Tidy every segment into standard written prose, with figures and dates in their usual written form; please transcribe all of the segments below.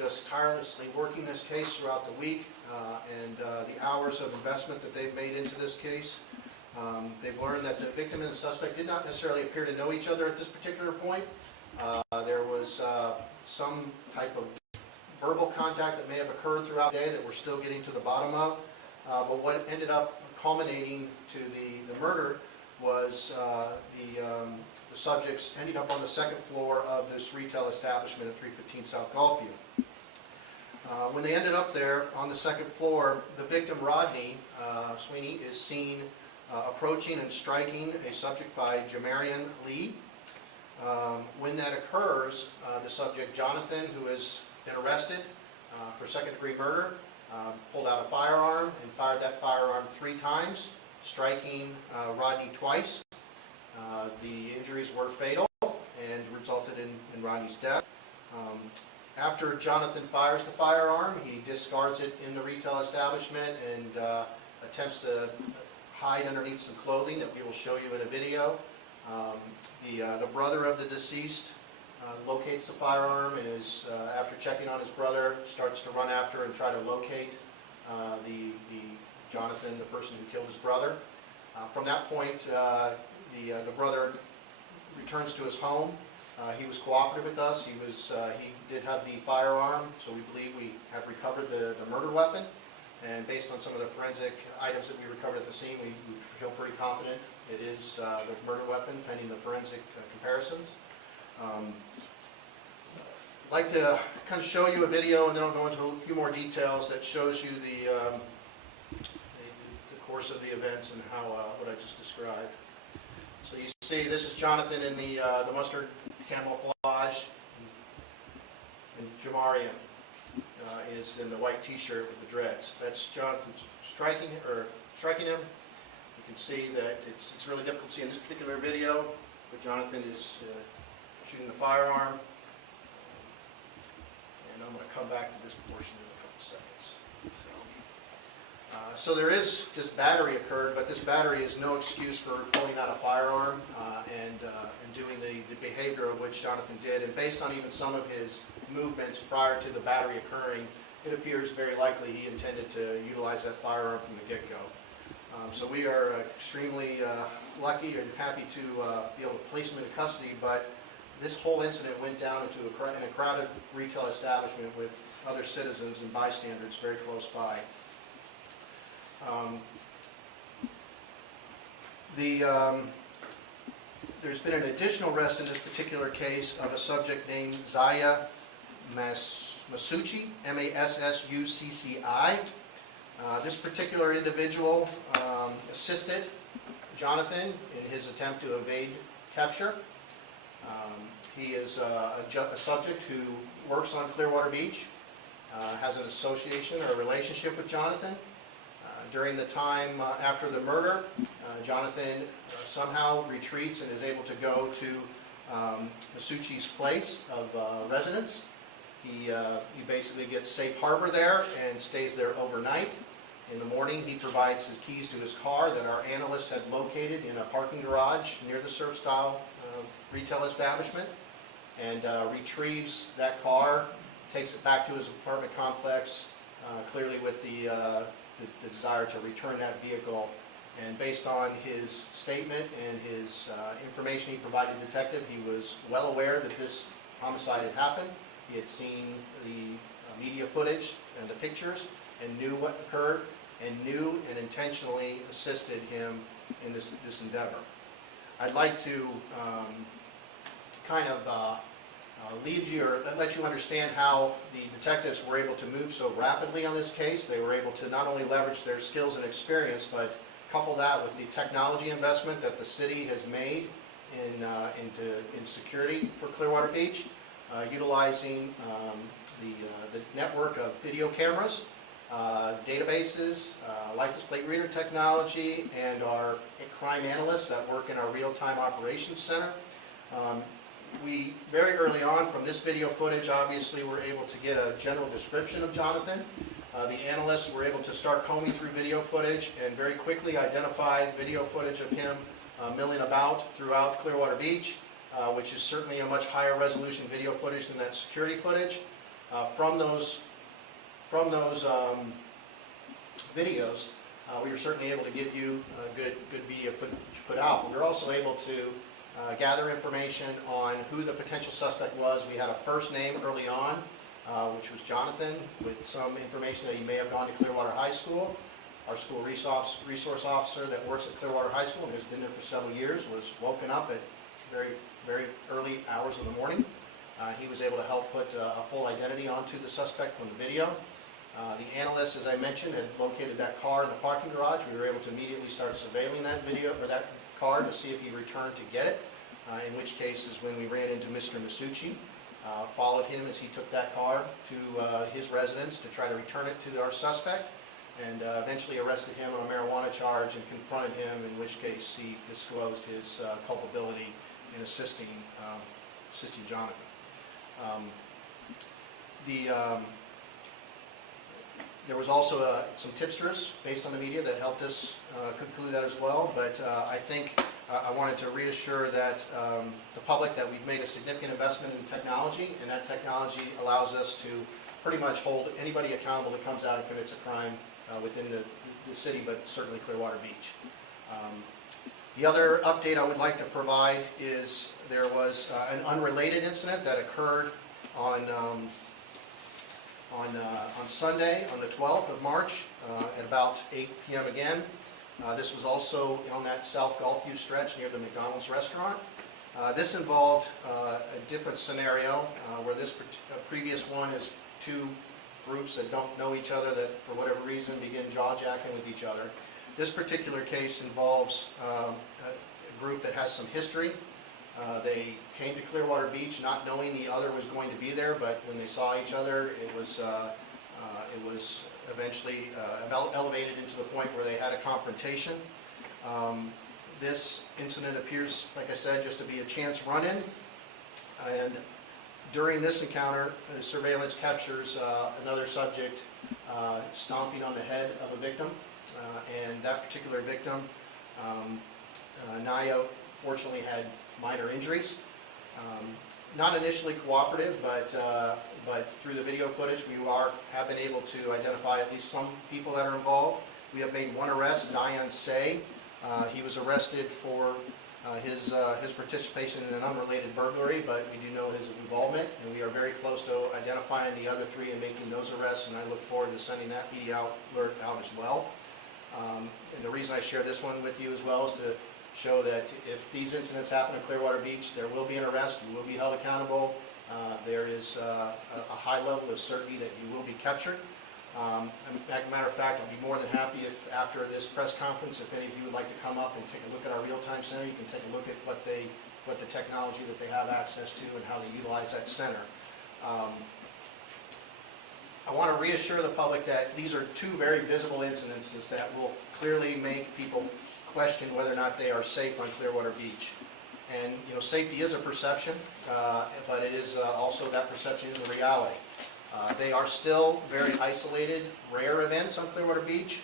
just tirelessly working this case throughout the week and the hours of investment that they've made into this case. They've learned that the victim and the suspect did not necessarily appear to know each other at this particular point. There was some type of verbal contact that may have occurred throughout the day that we're still getting to the bottom of. But what ended up culminating to the murder was the subjects ending up on the second floor of this retail establishment at 315 South Gulfview. When they ended up there on the second floor, the victim, Rodney Sweeney, is seen approaching and striking a subject by Jamarian Lee. When that occurs, the subject, Johnathan, who has been arrested for second-degree murder, pulled out a firearm and fired that firearm 3 times, striking Rodney twice. The injuries were fatal and resulted in Rodney's death. After Johnathan fires the firearm, he discards it in the retail establishment and attempts to hide underneath some clothing that we will show you in a video. The brother of the deceased locates the firearm and is, after checking on his brother, starts to run after and try to locate the Johnathan, the person who killed his brother. From that point, the brother returns to his home. He was cooperative with us. He did have the firearm, so we believe we have recovered the murder weapon. And based on some of the forensic items that we recovered at the scene, we feel pretty confident it is the murder weapon, pending the forensic comparisons. I'd like to kind of show you a video, and then I'll go into a few more details that shows you the course of the events and how what I just described. So you see, this is Johnathan in the mustard camouflage, and Jamarian is in the white T-shirt with the dreads. That's Johnathan striking him. You can see that it's really difficult to see in this particular video, but Johnathan is shooting the firearm. And I'm going to come back to this portion in a couple seconds. So there is, this battery occurred, but this battery is no excuse for pulling out a firearm and doing the behavior of which Johnathan did. And based on even some of his movements prior to the battery occurring, it appears very likely he intended to utilize that firearm from the get-go. So we are extremely lucky and happy to be able to place him into custody, but this whole incident went down into in a crowded retail establishment with other citizens and bystanders very close by. There's been an additional arrest in this particular case of a subject named Zaya Massucci, M-A-S-S-U-C-C-I. This particular individual assisted Johnathan in his attempt to evade capture. He is a subject who works on Clearwater Beach, has an association or a relationship with Johnathan. During the time after the murder, Johnathan somehow retreats and is able to go to Massucci's place of residence. He basically gets safe harbor there and stays there overnight. In the morning, he provides his keys to his car that our analysts had located in a parking garage near the Surf Style retail establishment, and retrieves that car, takes it back to his apartment complex, clearly with the desire to return that vehicle. And based on his statement and his information he provided the detective, he was well aware that this homicide had happened. He had seen the media footage and the pictures and knew what occurred and knew and intentionally assisted him in this endeavor. I'd like to kind of lead you or let you understand how the detectives were able to move so rapidly on this case. They were able to not only leverage their skills and experience, but couple that with the technology investment that the city has made in security for Clearwater Beach, utilizing the network of video cameras, databases, license plate reader technology, and our crime analysts that work in our real-time operations center. We, very early on from this video footage, obviously were able to get a general description of Johnathan. The analysts were able to start combing through video footage and very quickly identified video footage of him milling about throughout Clearwater Beach, which is certainly a much higher resolution video footage than that security footage. From those videos, we were certainly able to give you good video footage put out. But we were also able to gather information on who the potential suspect was. We had a first name early on, which was Johnathan, with some information that he may have gone to Clearwater High School. Our school resource officer that works at Clearwater High School and has been there for several years was woken up at very early hours of the morning. He was able to help put a full identity onto the suspect from the video. The analyst, as I mentioned, had located that car in the parking garage. We were able to immediately start surveilling that video, or that car, to see if he returned to get it, in which case is when we ran into Mr. Masucci, followed him as he took that car to his residence to try to return it to our suspect, and eventually arrested him on a marijuana charge and confronted him, in which case he disclosed his culpability in assisting Johnathan. There was also some tipsters based on the media that helped us conclude that as well, but I think I wanted to reassure that the public that we've made a significant investment in technology, and that technology allows us to pretty much hold anybody accountable that comes out and commits a crime within the city, but certainly Clearwater Beach. The other update I would like to provide is there was an unrelated incident that occurred on Sunday, on the 12th of March, at about 8 p.m. again. This was also on that South Gulfview stretch near the McDonald's restaurant. This involved a different scenario where this previous one is two groups that don't know each other that for whatever reason begin jaw-jacking with each other. This particular case involves a group that has some history. They came to Clearwater Beach not knowing the other was going to be there, but when they saw each other, it was eventually elevated into the point where they had a confrontation. This incident appears, like I said, just to be a chance run-in, and during this encounter, surveillance captures another subject stomping on the head of a victim, and that particular victim, Naya, fortunately had minor injuries. Not initially cooperative, but through the video footage we have been able to identify at least some people that are involved. We have made one arrest, Diane Say. He was arrested for his participation in an unrelated burglary, but we do know his involvement, and we are very close to identifying the other three and making those arrests, and I look forward to sending that media alert out as well. And the reason I share this one with you as well is to show that if these incidents happen in Clearwater Beach, there will be an arrest, you will be held accountable. There is a high level of certainty that you will be captured. As a matter of fact, I'd be more than happy if after this press conference, if any of you would like to come up and take a look at our real-time center, you can take a look at what the technology that they have access to and how they utilize that center. I want to reassure the public that these are two very visible incidences that will clearly make people question whether or not they are safe on Clearwater Beach. And safety is a perception, but it is also that perception is a reality. They are still very isolated, rare events on Clearwater Beach.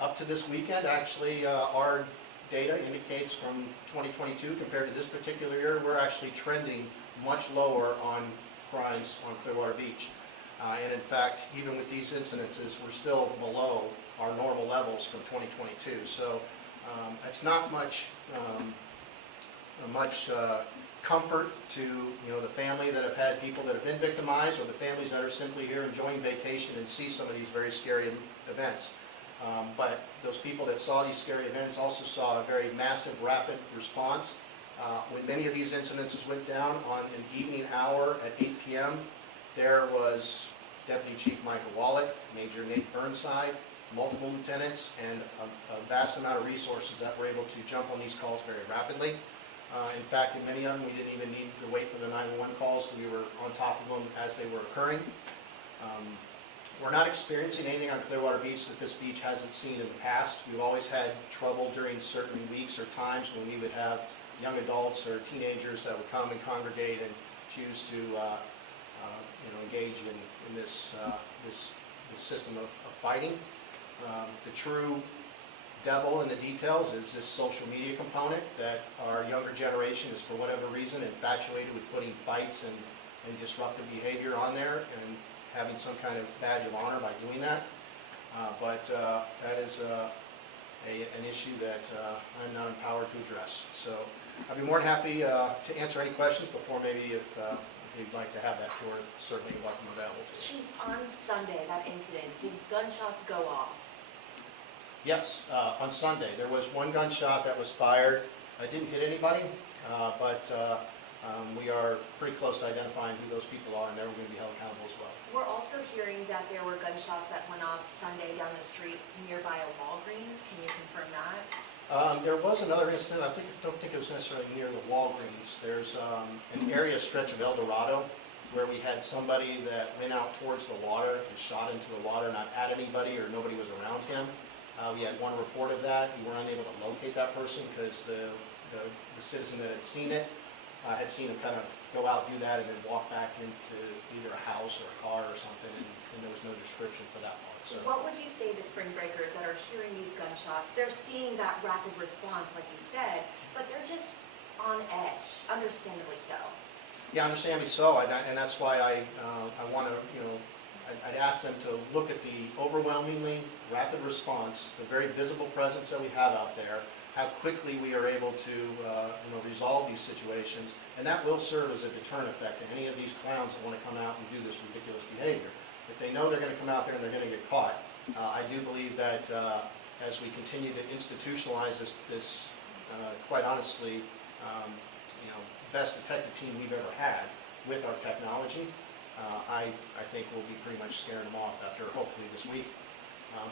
Up to this weekend, actually, our data indicates from 2022 compared to this particular year, we're actually trending much lower on crimes on Clearwater Beach. And in fact, even with these incidences, we're still below our normal levels from 2022. So it's not much comfort to the family that have had people that have been victimized, or the families that are simply here enjoying vacation and see some of these very scary events. But those people that saw these scary events also saw a very massive, rapid response. When many of these incidences went down on an evening hour at 8 p.m., there was Deputy Chief Michael Wallach, Major Nate Burnside, multiple lieutenants, and a vast amount of resources that were able to jump on these calls very rapidly. In fact, in many of them, we didn't even need to wait for the 911 calls. We were on top of them as they were occurring. We're not experiencing anything on Clearwater Beach that this beach hasn't seen in the past. We've always had trouble during certain weeks or times when we would have young adults or teenagers that would come and congregate and choose to engage in this system of fighting. The true devil in the details is this social media component that our younger generation is, for whatever reason, infatuated with putting fights and any disruptive behavior on there and having some kind of badge of honor by doing that. But that is an issue that I'm not empowered to address. So I'd be more than happy to answer any questions before maybe if you'd like to have that tour, certainly welcome available to you. Chief, on Sunday, that incident, did gunshots go off? Yes, on Sunday, there was one gunshot that was fired. It didn't hit anybody, but we are pretty close to identifying who those people are, and they're going to be held accountable as well. We're also hearing that there were gunshots that went off Sunday down the street nearby a Walgreens. Can you confirm that? There was another incident, don't think it was necessarily near the Walgreens. There's an area stretch of El Dorado where we had somebody that went out towards the water and shot into the water, not at anybody or nobody was around him. We had one report of that. We were unable to locate that person because the citizen that had seen it had seen him kind of go out, do that, and then walk back into either a house or a car or something, and there was no description for that part. So, what would you say to spring breakers that are hearing these gunshots? They're seeing that rapid response, like you said, but they're just on edge, understandably so. yeah, understandably so, and that's why I want to, I'd ask them to look at the overwhelmingly rapid response, the very visible presence that we have out there, how quickly we are able to resolve these situations, and that will serve as a deterrent effect to any of these clowns that want to come out and do this ridiculous behavior. If they know they're going to come out there and they're going to get caught, I do believe that as we continue to institutionalize this quite honestly, best detective team we've ever had with our technology, I think we'll be pretty much scaring them off after hopefully this week.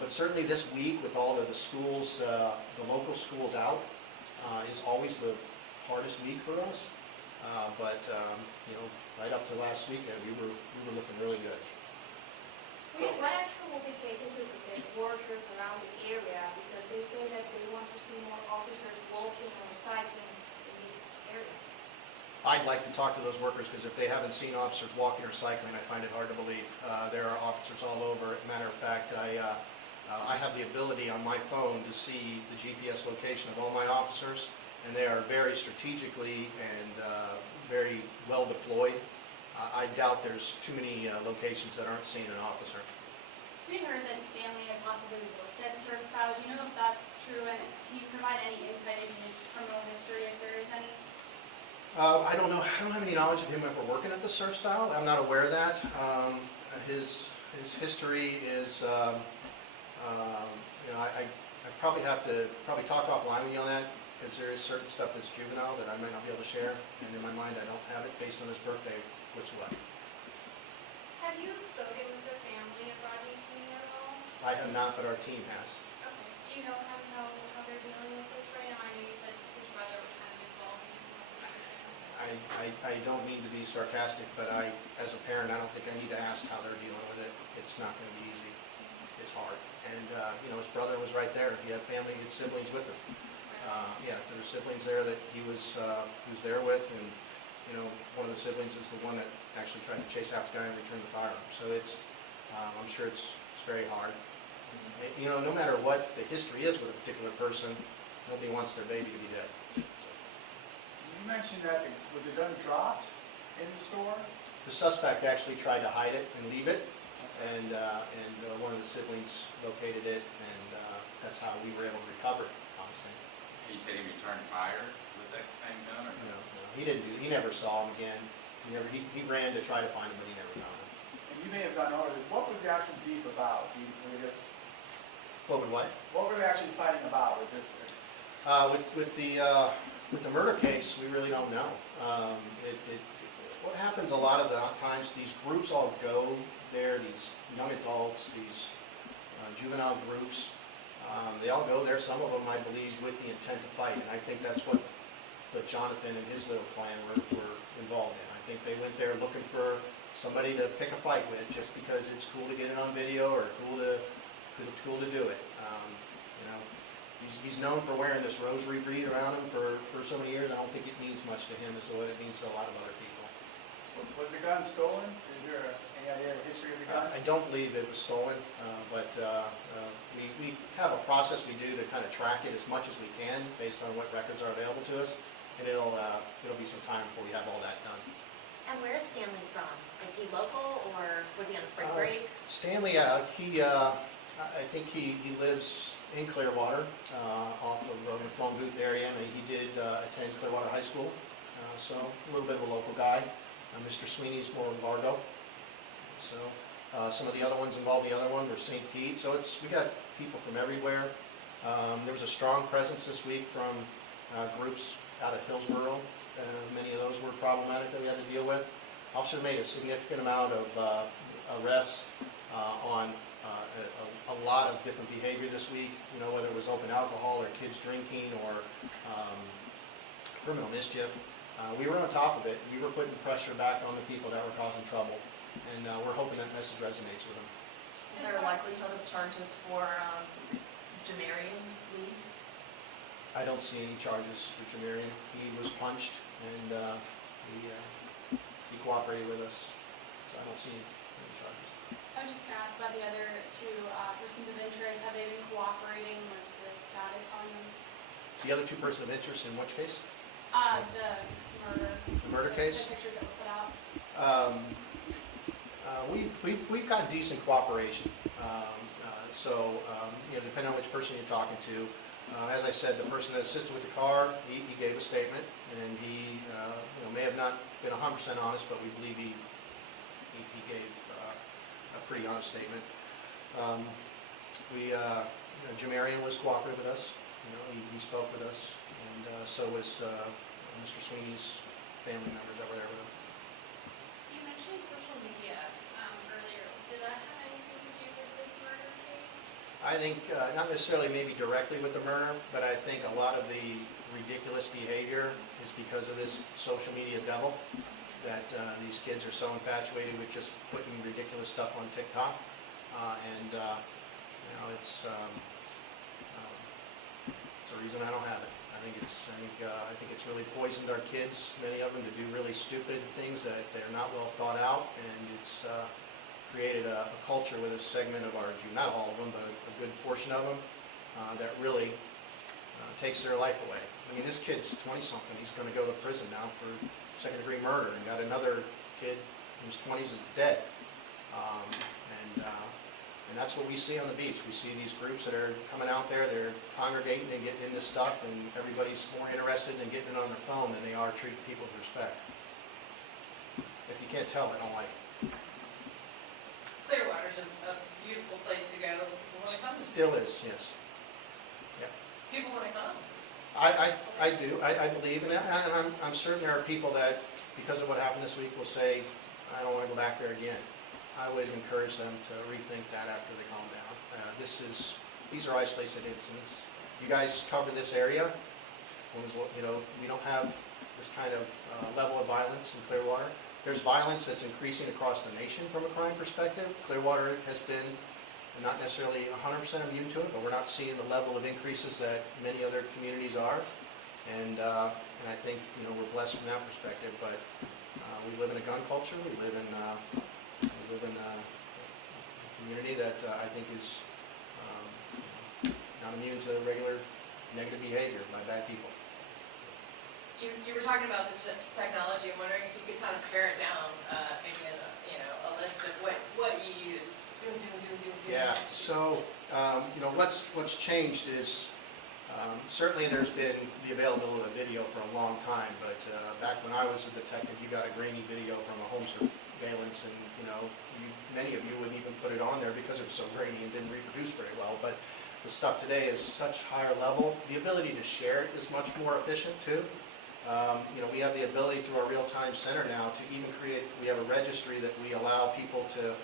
But certainly this week with all of the schools, the local schools out, is always the hardest week for us. But right up to last week, we were looking really good. What action will be taken to protect workers around the area, because they say that they want to see more officers walking or cycling in this area? I'd like to talk to those workers because if they haven't seen officers walking or cycling, I find it hard to believe. There are officers all over. Matter of fact, I have the ability on my phone to see the GPS location of all my officers, and they are very strategically and very well deployed. I doubt there's too many locations that aren't seeing an officer. We heard that Stanley had possibly looked at surf style. Do you know if that's true, and can you provide any insight into his criminal history, if there is any? I don't know. I don't have any knowledge of him ever working at the surf style. I'm not aware of that. His history is, I probably have to talk offline with you on that, because there is certain stuff that's juvenile that I might not be able to share, and in my mind I don't have it based on his birthday, which is what. Have you spoken with the family of Rodney Sweeney at all? I have not, but our team has. Okay. Do you know how they're dealing with this right now? I know you said his brother was kind of involved in some of this right now. I don't mean to be sarcastic, but as a parent, I don't think I need to ask how they're dealing with it. It's not going to be easy. It's hard. And, his brother was right there. He had family, he had siblings with him. There were siblings there that he was there with, and, one of the siblings is the one that actually tried to chase after the guy and return the firearm. So I'm sure it's very hard. No matter what the history is with a particular person, nobody wants their baby to be dead. You mentioned that, was the gun dropped in the store? The suspect actually tried to hide it and leave it, and one of the siblings located it, and that's how we were able to recover it, honestly. He said he returned fire with that same gun, or No, he didn't do. He never saw him again. He ran to try to find him, but he never found him. And you may have gone over this. What was the actual beef about? What would what? What were they actually fighting about with this? With the murder case, we really don't know. What happens a lot of the times, these groups all go there, these young adults, these juvenile groups, they all go there, some of them, I believe, with the intent to fight. And I think that's what Johnathan and his little clan were involved in. I think they went there looking for somebody to pick a fight with just because it's cool to get it on video or cool to do it. He's known for wearing this rosary bead around him for so many years. I don't think it means much to him as to what it means to a lot of other people. Was the gun stolen? Is there any idea of the history of the gun? I don't believe it was stolen, but we have a process we do to kind of track it as much as we can based on what records are available to us, and it'll be some time before we have all that done. And where is Stanley from? Is he local or was he on spring Uh, break? Stanley, I think he lives in Clearwater, off of the phone booth area, and he did attend Clearwater High School, so a little bit of a local guy. Mr. Sweeney's more Largo, so some of the other ones involved, the other one were St. Pete, so we got people from everywhere. There was a strong presence this week from groups out of Hillsborough. Many of those were problematic that we had to deal with. Officer made a significant amount of arrests on a lot of different behavior this week, whether it was open alcohol or kids drinking or criminal mischief. We were on top of it. We were putting pressure back on the people that were causing trouble, and we're hoping that message resonates with them. Is there a likelihood of charges for Jamarian Lee? I don't see any charges for Jamarian. He was punched, and he cooperated with us, so I don't see any charges. I was just gonna ask about the other two persons of interest. Have they been cooperating? What's the status on them? The other two persons of interest, in which case? The murder. The murder case? The pictures that were put out. We've got decent cooperation. Depending on which person you're talking to, as I said, the person that assisted with the car, he gave a statement, and he may have not been 100% honest, but we believe he gave a pretty honest statement. Jamarian was cooperative with us. He spoke with us, and so was Mr. Sweeney's family members that were there with him. You mentioned social media earlier. Did that have anything to do with this murder case? I think, not necessarily maybe directly with the murder, but I think a lot of the ridiculous behavior is because of this social media devil, that these kids are so infatuated with just putting ridiculous stuff on TikTok. It's a reason I don't have it. I think it's really poisoned our kids, many of them, to do really stupid things that they're not well thought out, and it's created a culture with a segment of our youth, not all of them, but a good portion of them, that really takes their life away. I mean, this kid's 20-something. He's going to go to prison now for second-degree murder, and got another kid who's 20s that's dead. And that's what we see on the beach. We see these groups that are coming out there, they're congregating and getting into stuff, and everybody's more interested in getting it on their phone than they are treating people with respect. If you can't tell, I don't like it. Clearwater's a beautiful place to go. People want to come. Still is, yes. People want to come. I do. I believe, and I'm certain there are people that, because of what happened this week, will say, I don't want to go back there again. I would encourage them to rethink that after they calm down. These are isolated incidents. You guys cover this area. We don't have this kind of level of violence in Clearwater. There's violence that's increasing across the nation from a crime perspective. Clearwater has been not necessarily 100% immune to it, but we're not seeing the level of increases that many other communities are. And I think we're blessed from that perspective. But we live in a gun culture. We live in a community that I think is not immune to regular negative behavior by bad people. You were talking about this technology. I'm wondering if you could kind of pare it down, maybe in a list of what you use. Yeah. So what's changed is certainly there's been the availability of video for a long time. But back when I was a detective, you got a grainy video from a home surveillance, and many of you wouldn't even put it on there because it was so grainy and didn't reproduce very well. But the stuff today is such higher level. The ability to share it is much more efficient too. We have the ability through our real-time center now to even we have a registry that we allow people to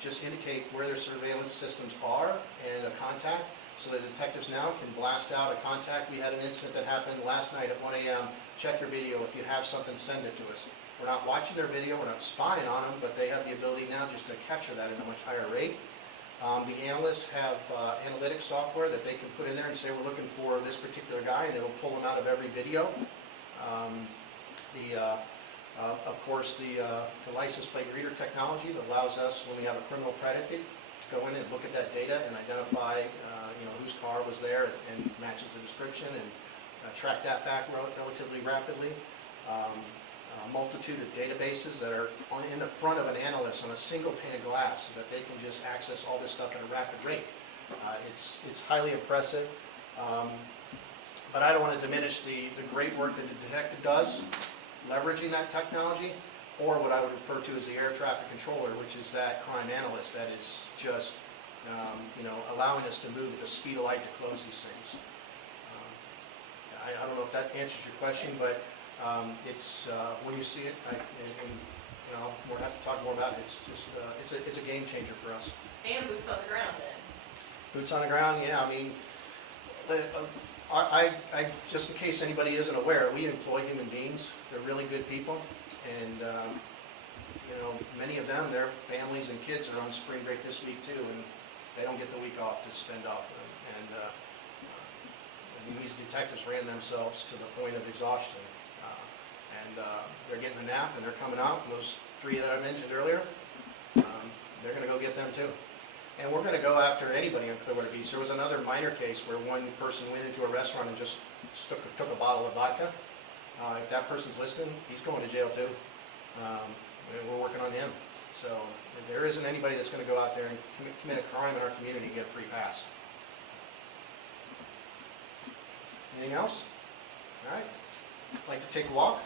just indicate where their surveillance systems are and a contact, so that detectives now can blast out a contact. We had an incident that happened last night at 1 a.m. Check your video. If you have something, send it to us. We're not watching their video, we're not spying on them, but they have the ability now just to capture that at a much higher rate. The analysts have analytics software that they can put in there and say, we're looking for this particular guy, and it'll pull them out of every video. Of course, the license plate reader technology that allows us, when we have a criminal predicate, to go in and look at that data and identify whose car was there and matches the description, and track that back relatively rapidly. multitude of databases that are in the front of an analyst on a single pane of glass, so that they can just access all this stuff at a rapid rate. It's highly impressive, but I don't want to diminish the great work that the detective does, leveraging that technology, or what I would refer to as the air traffic controller, which is that crime analyst that is just, allowing us to move at the speed of light to close these things. I don't know if that answers your question, but it's, when you see it, we'll have to talk more about it. It's just, it's a game changer for us. And boots on the ground then. Boots on the ground, yeah, I mean, just in case anybody isn't aware, we employ human beings. They're really good people, and, many of them, their families and kids are on spring break this week too, and they don't get the week off to spend off with them. And these detectives ran themselves to the point of exhaustion, and they're getting a nap, and they're coming out, and those 3 that I mentioned earlier, they're going to go get them too. And we're going to go after anybody on Clearwater Beach. There was another minor case where one person went into a restaurant and just took a bottle of vodka. If that person's listening, he's going to jail too. And we're working on him. So there isn't anybody that's going to go out there and commit a crime in our community and get a free pass. Anything else? All right. Like to take a walk?